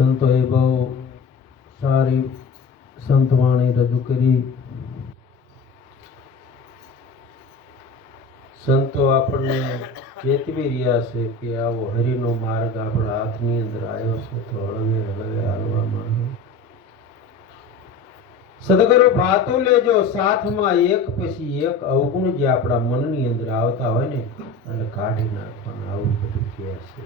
સંતોએ બહુ સારી સંતવાણી રજૂ કરી. સંતો આપણને ચેતવી રહ્યા છે કે આવો હરિનો માર્ગ આપણા હાથની અંદર આવ્યો છે, તો હળવે હળવે હાલવા માંડો. સદગુરુ ભાતું લેજો સાથમાં એક પછી એક અવગુણ જે આપણા મનની અંદર આવતા હોય ને એટલે કાઢી નાખવાનું, આવું બધું કહે છે.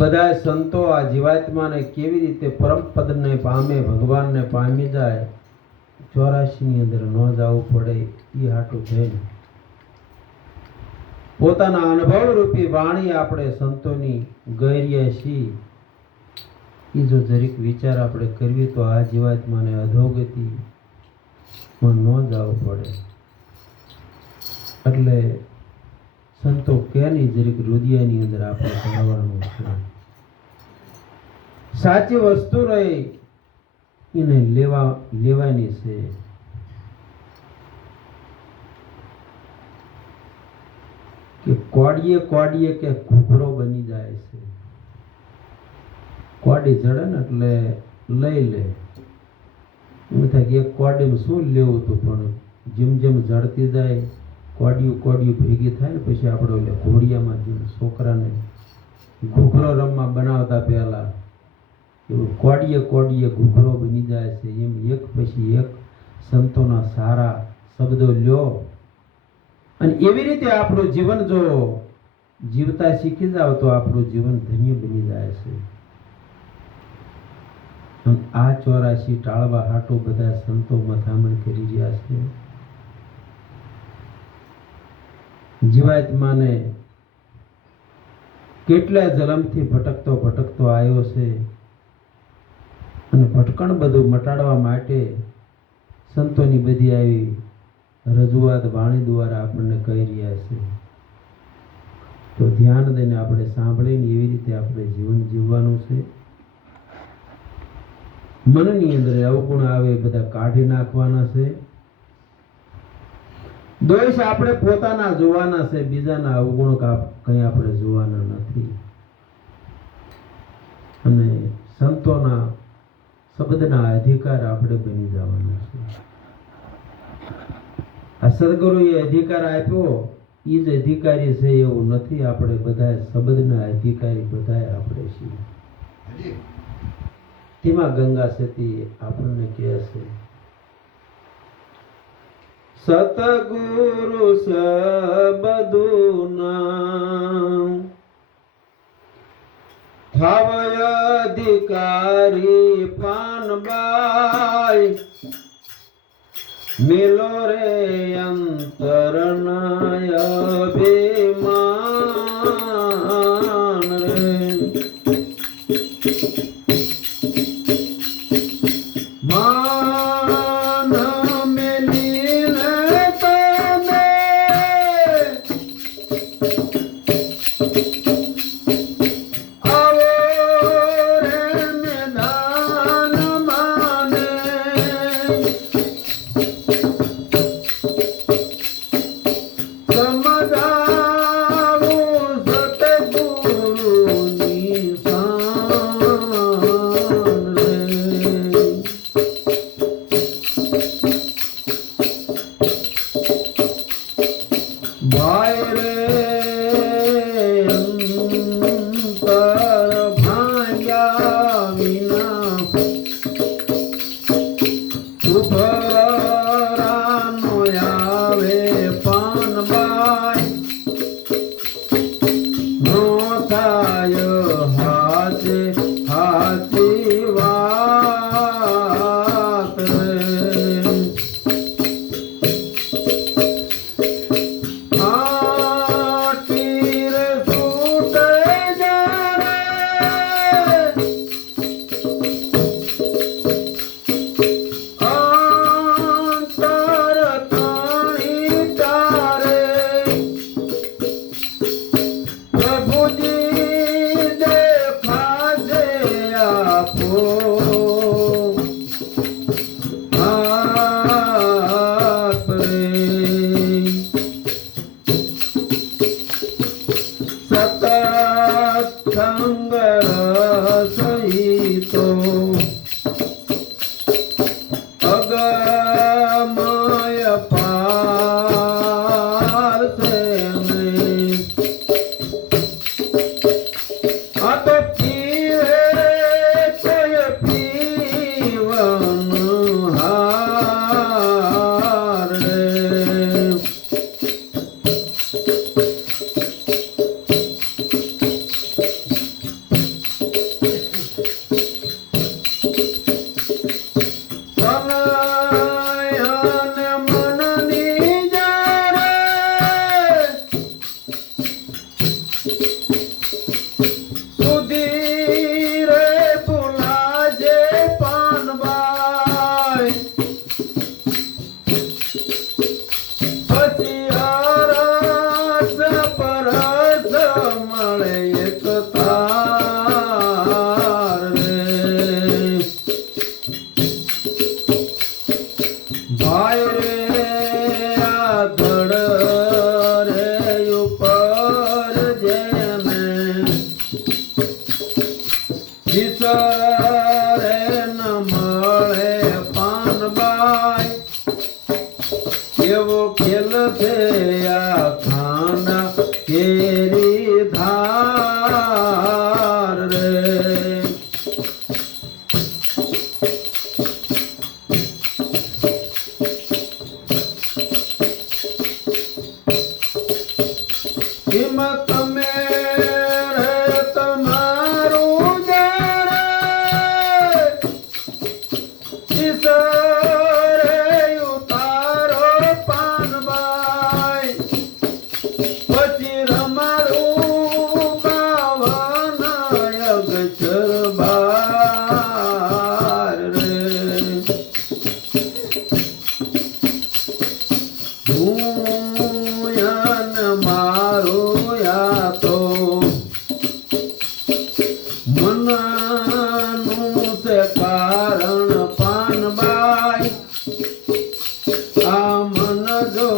બધા સંતો આ જીવાત્માને કેવી રીતે પરમ પદને પામે, ભગવાનને પામી જાય, 84 ની અંદર ન જવું પડે એ હાટું થઈને પોતાના અનુભવ રૂપી વાણી આપણે સંતોની ગયરીએ છીએ. એ જો જરીક વિચાર આપણે કરવી તો આ જીવાત્માને અધોગતિ ન જવું પડે. એટલે સંતો કેની જરીક હૃદયની અંદર આપણે ભણવાનું છે. સાચી વસ્તુ રહી એને લેવાની છે. કે કોડીએ કે ઘૂઘરો બની જાય છે. કોડી જડે ને એટલે લઈ લે, એમ થાય કે એક કોડીમાં શું લેવું હતું, પણ જેમ જેમ જડતી જાય કોડિયું ભેગી થાય ને પછી આપણે ઓલે ઘોડિયામાં જેમ છોકરાને ઘૂઘરો રમવા બનાવતા પહેલા એવું કોડીએ ઘૂઘરો બની જાય છે. એમ એક પછી એક સંતોના સારા શબ્દો લ્યો અને એવી રીતે આપણું જીવન જો જીવતા શીખી જાવ તો આપણું જીવન ધન્ય બની જાય છે. આ 84 ટાળવા હાટો બધા સંતો મથામણ કરી રહ્યા છે. જીવાત્માને કેટલા જન્મથી ભટકતો આવ્યો છે અને ભટકણ બધું મટાડવા માટે સંતોની બધી આવી રજૂઆત વાણી દ્વારા આપણને કહી રહ્યા છે. તો ધ્યાન દઈને આપણે સાંભળીને એવી રીતે આપણે જીવન જીવવાનું છે. મનની અંદર અવગુણ આવે બધા કાઢી નાખવાના છે. દોષ આપણે પોતાના જોવાના છે, બીજાના અવગુણ કંઈ આપણે જોવાના નથી. અને સંતોના શબ્દના અધિકાર આપણે બની જવાના છે. આ સદગુરુએ અધિકાર આપ્યો એ જ અધિકારી છે એવું નથી. આપણે બધા શબ્દના અધિકારી બધા આપણે છીએ. તેમાં ગંગા સતી આપણને કહે છે, સતગુરુ સબદુના થાવય અધિકારી પાનબાઈ મેલો રે અંતરનાય અભિમાન રે. એવો ખેલ છે આ ખાના કેરી ધાર રે કિંમત તમે રે તમારું જ્યારે ઈશ્વરે ઉતારો પાનબાઈ પછી રમાડું બાવન અગચર બાર રે ધૂયન મારું યા તો મનનું છે કારણ પાનબાઈ આ મન જો